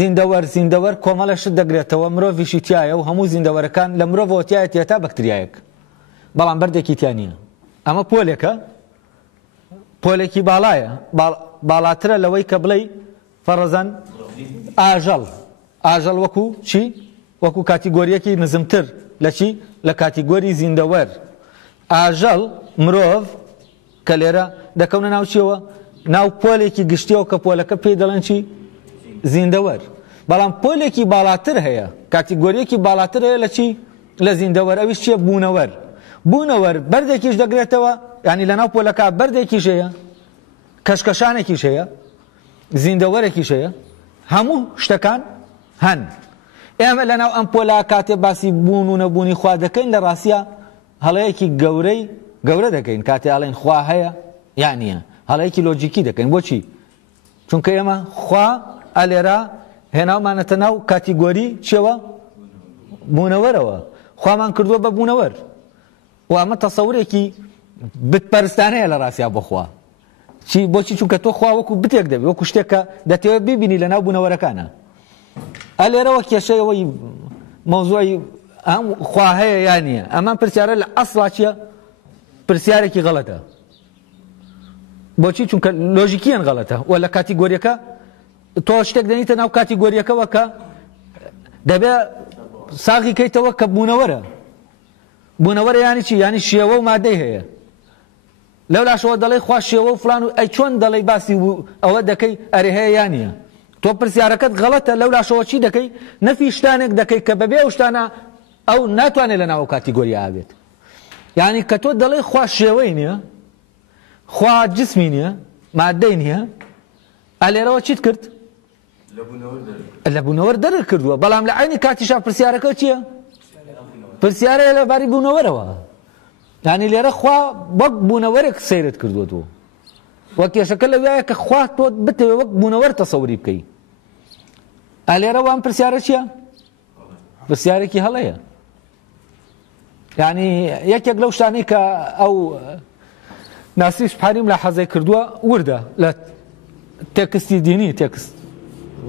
زیندەوەر کۆمەڵەشت دەگرێتەوە مرۆڤیشی تایە و هەموو زیندەوەرەکان لە مرۆڤەوە تایە تێتا بەکتریایەک بەڵام بەردێکی تیا نییە. ئەمە پۆلێکە، پۆلێکی باڵایە، باڵاترە لەوەی کە بڵێ فەرەزەن ئاژەڵ وەکو چی؟ وەکو کاتیگۆریەکی نزمتر لە چی؟ لە کاتیگۆری زیندەوەر. ئاژەڵ مرۆڤ کە لێرە دەکەونە ناو چیەوە؟ ناو پۆلێکی گشتیەوە کە پۆلەکە پێی دەڵێن چی؟ زیندەوەر. بەڵام پۆلێکی باڵاتر هەیە، کاتیگۆریەکی باڵاتر هەیە لە چی؟ لە زیندەوەر. ئەویش چیە؟ بوونەوەر بەردێکیش دەگرێتەوە، ینی لە ناو پۆلەکە بەردێکیش هەیە، کەشکەشانێکیش هەیە، زیندەوەرێکیش هەیە، هەموو شتەکان هەن. ئێمە لە ناو ئەم پۆلا کاتێ باسی بوون و نەبوونی خوا دەکەین لە ڕاستیە هەڵەیەکی گەورە دەکەین کاتێ ئاڵێن خوا هەیە یان نییە، هەڵەیەکی لۆجیکی دەکەین. بۆچی؟ چونکە ئێمە خوا ئەلێرە هێناومانەتە ناو کاتیگۆری چێوە؟ بوونەوەرەوە. خوامان کردووە بە بوونەوەر و ئەمە تەسەورێکی بتپەرستانەیە لە ڕاستیا بۆخوا. بۆچی؟ چونکە تۆ خوا وەکو بتێک دەبێت، وەکو شتێکە دەتەوێت ببینی لە ناو بوونەوەرەکانە. ئەلێرەوە کێشەیەوەی مەوزوعی ئەم خوا هەیە یان نییە، ئەمان پرسیارە لە ئەسڵا چییە؟ پرسیارێکی غەڵەتە. بۆچی؟ چونکە لۆژیکیان غەڵەتە و لە کاتیگۆریەکە تۆ شتێک دەنیتە ناو کاتیگۆریەکەوە کە دەبێت ساغی کەیتەوە کە بوونەوەرە یانی چی؟ ینی شێوە و مادەی هەیە. لەو لاشەوە دەڵێ خوا شێوە و فلان و ئەی چۆن دەڵێ باسی ئەوە دەکەی ئەرێ هەیە یان نییە؟ تۆ پرسیارەکەت غەڵەتە. لەو لاشەوە چی دەکەی؟ نەفی شتانێک دەکەی کە بەبێ ئەو شتانە ئەو ناتوانێت لە ناو کاتیگۆریە ئابێت. یعنی کە تۆ دەڵێ خوا شێوەی نییە، خوا جسمی نییە، مادەی نییە، ئەلێرەوە چیت کرد؟ لە بوونەوەر دەرک کردووە. بەڵام لە عینی کاتیشا پرسیارەکە چییە؟ پرسیارەیە لەباری بوونەوەرەوە. یعنی لێرە خوا وەک بوونەوەرێک سەیرت کردووە تۆ. وەک کێشەکە لەوایە کە خوا تۆ بتەوێ وەک بوونەوەر تەسەوری بکەی. ئەلێرە وام پرسیارە چییە؟ پرسیارێکی هەڵەیە. یعنی یەکێک لەو شتانەی کە ئەو ناسری سوبحانیم لە حەزەی کردووە وردە لە تێکستی دینی،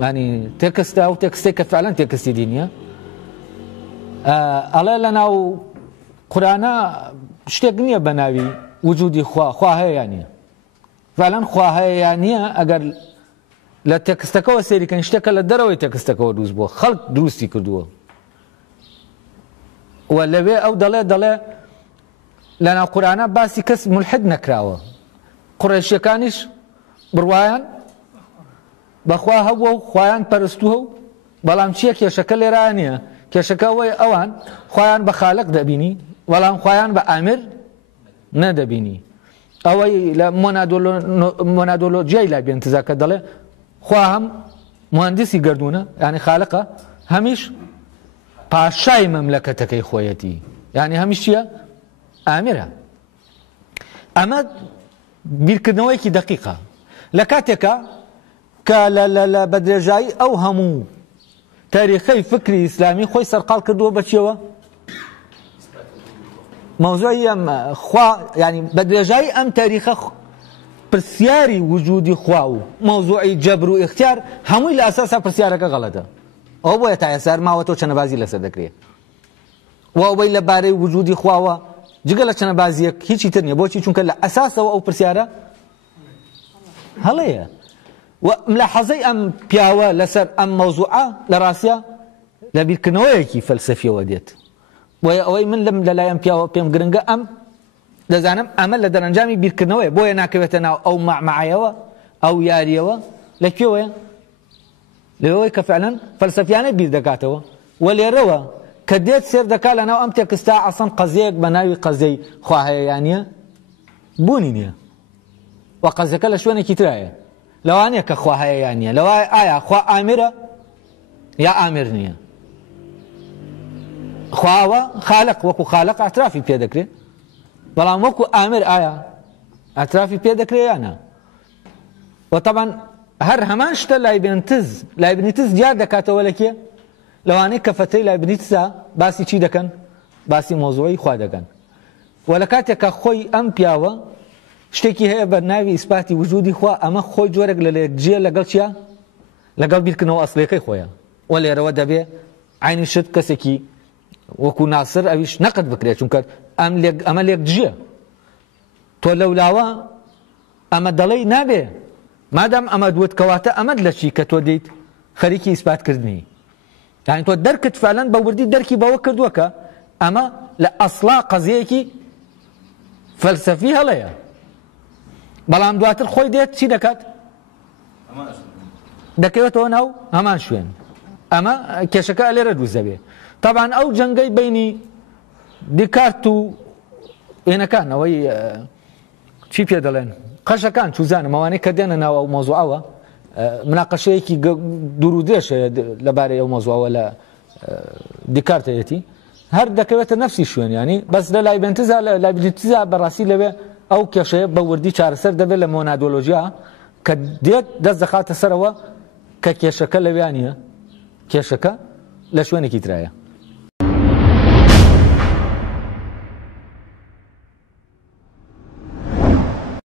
ینی تێکستە ئەو تێکستێک کە فعلەن تێکستی دینیە. ئەڵێ لە ناو قورئانە شتێک نییە بە ناوی وجودی خوا هەیە یان نییە. فعلەن خوا هەیە یان نییە ئەگەر لە تێکستەکەەوە سەیریکەن شتێکە لە دەرەوەی تێکستەکەەوە دروست بووە، خەڵک دروستی کردووە. و لەوێ ئەو دەڵێ لە ناو قورئانە باسی کەس مولحد نەکراوە. قوڕیشیەکانیش بڕوایان بەخوا هەبووە و خوایان پەرستووە و بەڵام چییە کێشەکە لێرە نییە؟ کێشەکە ئەوەیە ئەوان خوایان بە خالق دەبینی بەڵام خوایان بە ئامر نەدەبینی. ئەوەی لە مۆنادۆلۆجیای لای بێنتزا کە دەڵێ خوا هەم مهندسی گردوونە یعنی خالقە، هەمیش پاشای مەملەکەتەکەی خۆیەتی، یعنی هەمیش چییە؟ ئامرە. ئەمە بیرکردنەوەیکی دقیقە لە کاتێکە کە لە بەدرێژایی ئەو هەموو تاریخەی فکری ئیسلامی خۆی سەرقاڵ کردووە بەچیەوە؟ مەوزوعی ئەم خوا ینی بەدرێژایی ئەم تاریخە پرسیاری وجودی خوا و مەوزوعی جەبر و ئیختیار هەمووی لە ئەساسا پرسیارەکە غەڵەتە. ئەو بۆیە تا ئێستا ماوەتەوە چەنەبازی لەسەر دەکرێت و ئەوەی لەبارەی وجودی خواوە جگە لە چەنەبازیەک هیچی تر نییە. بۆچی؟ چونکە لە ئەساسەوە ئەو پرسیارە هەڵەیە. و لە حەزەی ئەم پیاوە لەسەر ئەم مەوزوعە لە ڕاستیە لە بیرکردنەوەیەکی فەلسەفیەوە دێت. بۆیە ئەوەی من لەلای ئەم پیاوە پێم گرنگە ئەم دەزانم ئەمە لە دەرەنجامی بیرکردنەوەیە. بۆیە ناکەوێتە ناو ئەو مەعمەعەیەوە ئەو یاریەوە لەکوێوەیە؟ لەوەی کە فعلەن فەلسەفیانە بیر دەکاتەوە و لێرەوە کە دێت سێر دەکات لە ناو ئەم تێکستە ئەسڵەن قەزەیەک بە ناوی قەزەی خوا هەیە یان نییە بوونی نییە و قەزەکە لە شوێنێکی ترایە. لەوانەیە کە خوا هەیە یان نییە، لەوایە ئایا خوا ئامرە یا ئامر نییە؟ خواوە خالق وەکو خالق ئاعترافی پێ دەکرێت، بەڵام وەکو ئامر ئایا ئاعترافی پێ دەکرێت یانە؟ و طبعا هەر هەمان شتە لایبنیتس دیار دەکاتەوە لەکێ؟ لەوانەیە کە فەتەی لایبنیتسا باسی چی دەکەن؟ باسی مۆزوعی خوا دەکەن. و لە کاتێکە خۆی ئەم پیاوە شتێکی هەیە بە ناوی ئیسپاتی وجودی خوا، ئەمە خۆی جۆرێک لە لێکجێ لەگەڵ چیە؟ لەگەڵ بیرکردنەوە ئەسڵیەکەی خۆیە و لێرەوە دەبێ عینی شت کەسێکی وەکو ناسر ئەویش نەقد بکرێت چونکە ئەمە لێک دژە تۆ لەولاوە ئەمە دەڵێی نابێ مادام ئەمە دوت کەواتە ئەمەد لە چی کە تۆ دەیت خەریکی ئیسپاتکردنی یعنی تۆ دەرکت فعلەن بە وردی دەرکی بەوە کردووە کە ئەمە لە ئەسڵا قەزەیەکی فەلسەفی هەڵەیە بەڵام دواتر خۆی دێت چی دەکات دەکەوێتەوە ناو هەمان شوێن ئەمە کێشەکە لێرە دروست دەبێ طبعا ئەو جەنگەی بینی دیکارت و ئێنەکانەوەی چی پێ دەڵێن قەشەکان چوزانم ئەوانەی کە دێنە ناو ئەو مۆزوعەوە مناقەشەیەکی دوور و درێژەیە لەبارەی ئەو مۆزوعەوە لە دیکارتەیەتی هەر دەکەوێتە نەفسی شوێنیانی بەس لە لایبنتیزا بەڕاستی لەوێ ئەو کێشەیە بە وردی چارەسەر دەبێت لە مۆنادۆلۆژیا کە دێت دەست دەخاتە سەرەوە کە کێشەکە لەوێیانە کێشەکە لە شوێنێکی ترایە